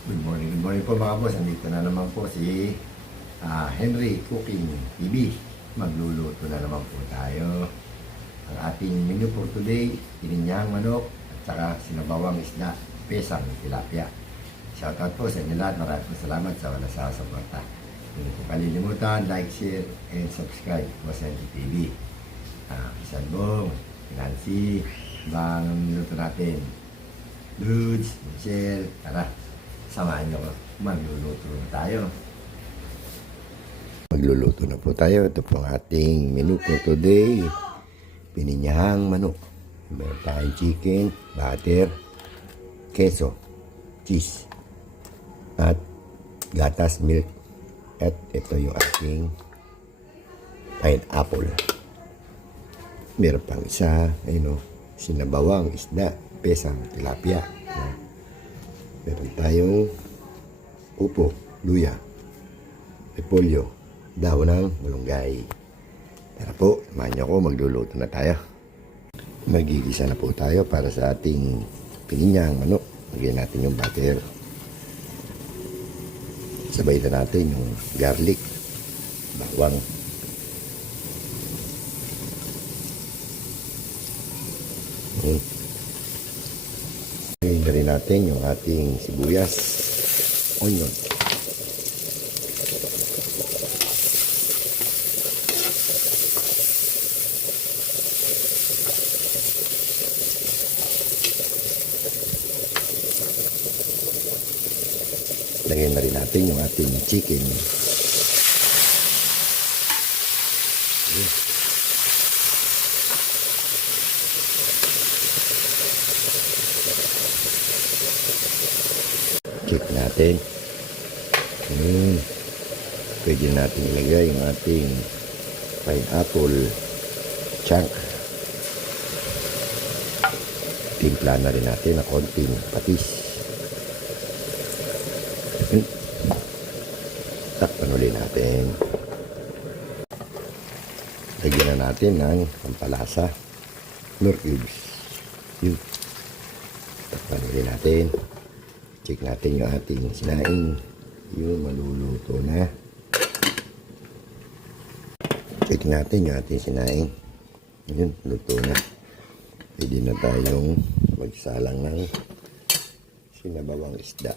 Good morning po mga boss. Andito na naman po si Henry Cooking TV. Magluluto na naman po tayo. Ang ating menu for today, pininyang manok at saka sinabawang isda, pesang tilapia. Shoutout po sa inyo lahat. Maraming po salamat sa wala sa suporta. Hindi po kalilimutan, like, share, and subscribe po sa Henry TV. Isalbong, Nancy, bang minuto natin. Dudes, Michelle, tara. Samahan nyo ko. Magluluto na tayo. Magluluto na po tayo. Ito po ang ating menu for today. Pininyahang manok. Meron tayong chicken, butter, keso, cheese, at gatas, milk. At ito yung ating pineapple. Meron pang isa, ayun o, sinabawang isda, pesang tilapia. Meron tayong upo, luya, repolyo, dahon ng malunggay. Tara po, samahan niyo ako, magluluto na tayo. Magigisa na po tayo para sa ating pininyang manok. Lagyan natin yung butter. Sabay na natin yung garlic, bawang. Lagyan na rin natin yung ating sibuyas, onion. Lagyan na rin natin yung ating chicken. Check natin. Pwede natin ilagay yung ating pineapple chunk. Timpla na rin natin ng konting patis. Takpan ulit natin. Lagyan na natin ng pampalasa, nor cubes. Yun. Takpan ulit natin. Check natin yung ating sinaing. Yun, maluluto na. Check natin yung ating sinaing. Yun, luto na. Pwede na tayong magsalang ng sinabawang isda.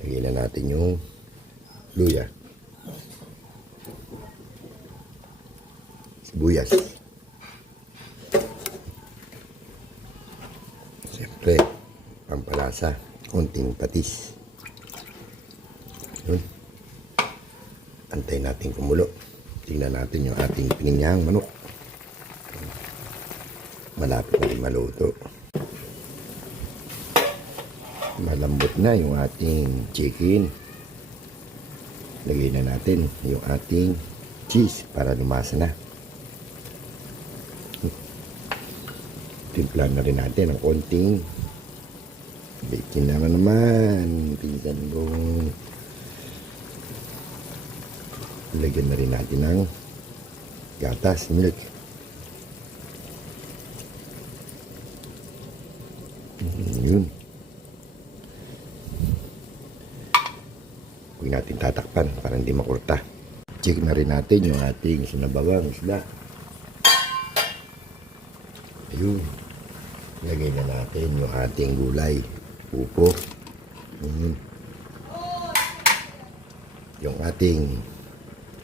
Lagyan na natin yung luya, sibuyas, siyempre pampalasa, konting patis. Yun. Antayin natin kumulo. Tingnan natin yung ating pininyahang manok. Malapit na maluto. Malambot na yung ating chicken. Lagay na natin yung ating cheese para lumasa na. Timplan na rin natin ng konting bacon naman. Pinsan ko. Lagyan na rin natin ng gatas, milk. Yun. Huwag natin tatakpan para hindi makurta. Check na rin natin yung ating sinabawang isda. Ayun. Lagay na natin yung ating gulay. Upo. Yung ating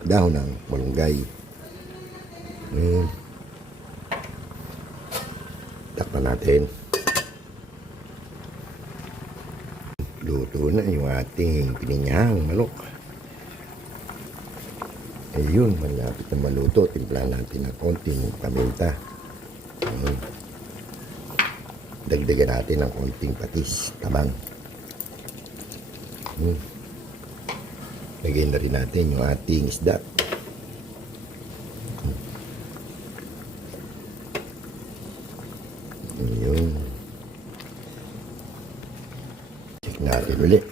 dahon ng malunggay. Takpan natin. Luto na yung ating pininyahang manok. Ayun, malapit na maluto. Timplahan natin ng konting paminta. Dagdagan natin ng konting patis, tabang. Lagyan na rin natin yung ating isda. Ayun. Check natin ulit.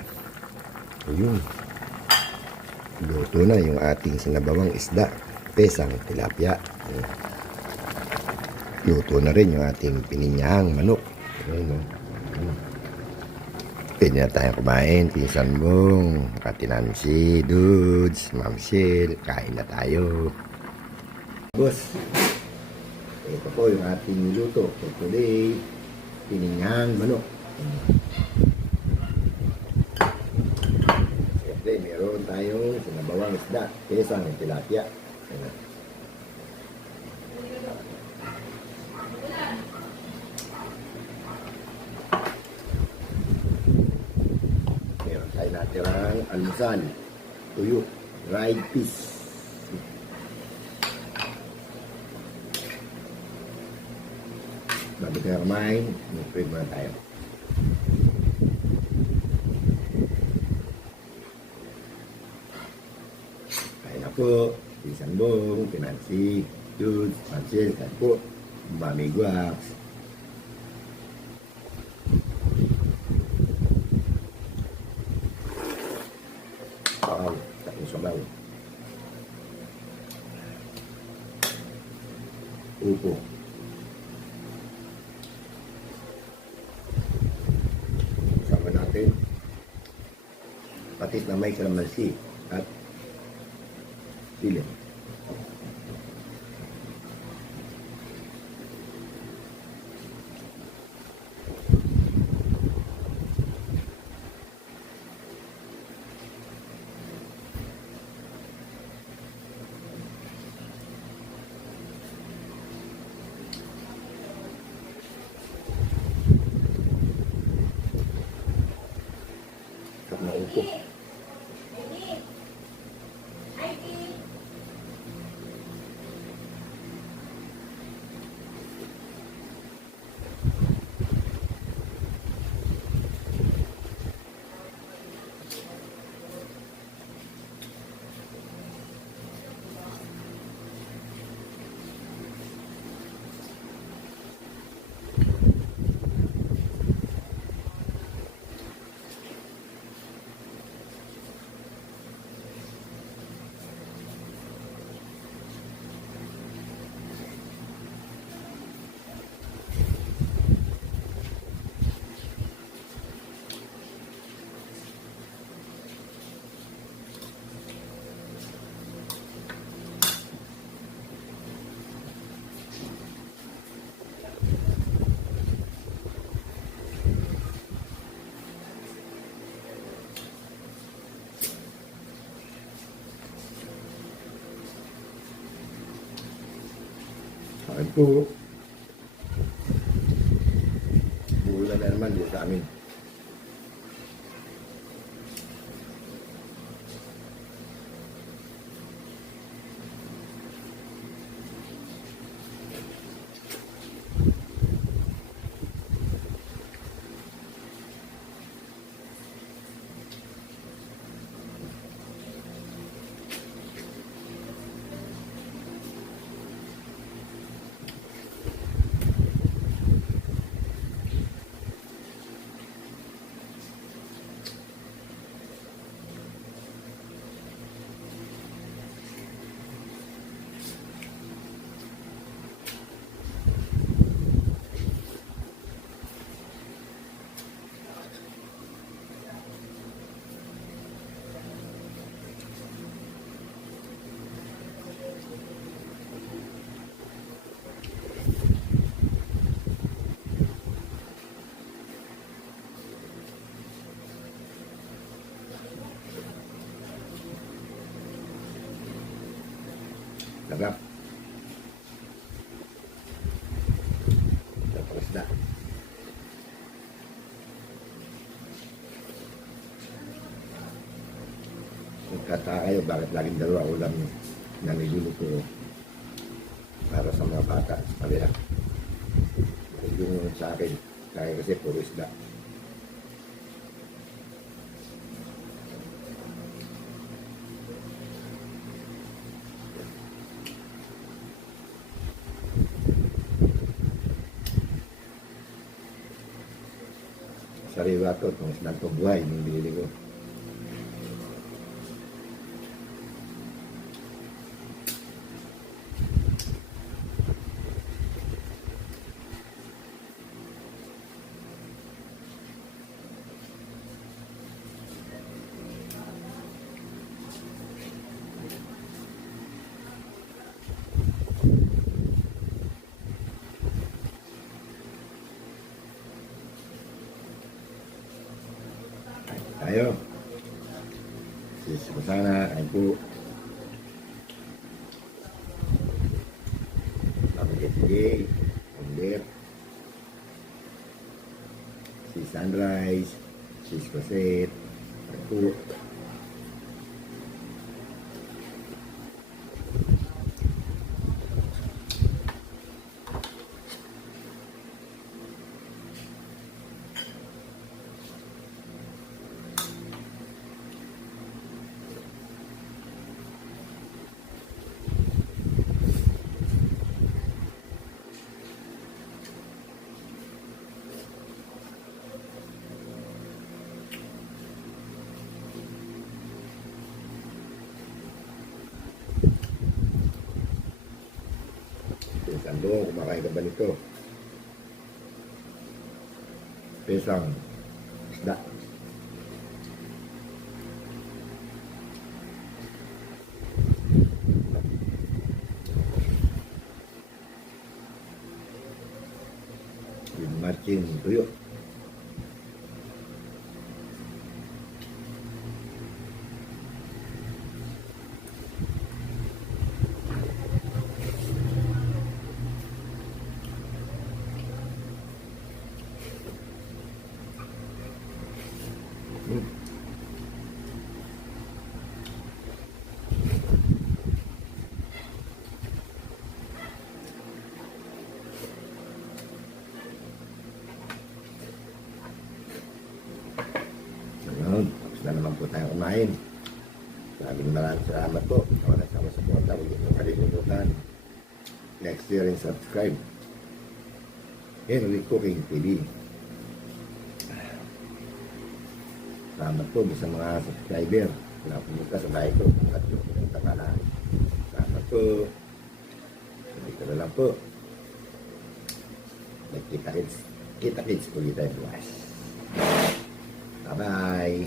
Ayun. Luto na yung ating sinabawang isda, pesang tilapia. Luto na rin yung ating pininyahang manok. Ayun, no? Pwede na tayong kumain. Pinsan Bong, Kati Nancy, Dudes, Ma'am Shell. Kain na tayo. Boss, ito po yung ating niluto for today. Pininghang manok. Siyempre, meron tayong sinabawang isda. Kesang tilapia. Ayan. Meron tayo natirang almusal. Tuyo. Dried fish. Bago tayo kumain, mag-pray muna tayo. Kain na po. Pinsan Bong, Pinansi, Jude, Marcel, kain po. Mami Guax. Sabaw, tapos sabaw. Upo. Sama natin patis na may kalamansi at sili. Sarap na upo. Kain po. Bulan na naman dito sa amin. Sarap. Tapos na. Nagkataka kayo, bakit laging dalawa ulam na niluluto ko para sa mga bata sa kanila. Yung sa akin, kaya kasi puro isda. Sariwa to, itong isdang to buhay, yung binili ko. Tayo. Sis Rosana, kain po. Sige, ulit. Si Sunrise, si Cosette, ako. Sando, kumakain ka ba nito? Pesang isda. Yung marching tuyo. Ngayon, tapos na naman po tayo kumain. Maraming salamat po. Ako nagsama sa porta. Huwag niyo kalimutan. Next year and subscribe. Henry Cooking TV. Salamat po sa mga subscriber na pumunta sa bahay ko. At yung pumunta ka na. Salamat po. Dito na lang po. Nagkita-kits. Kita-kits ulit tayo bukas. Bye-bye.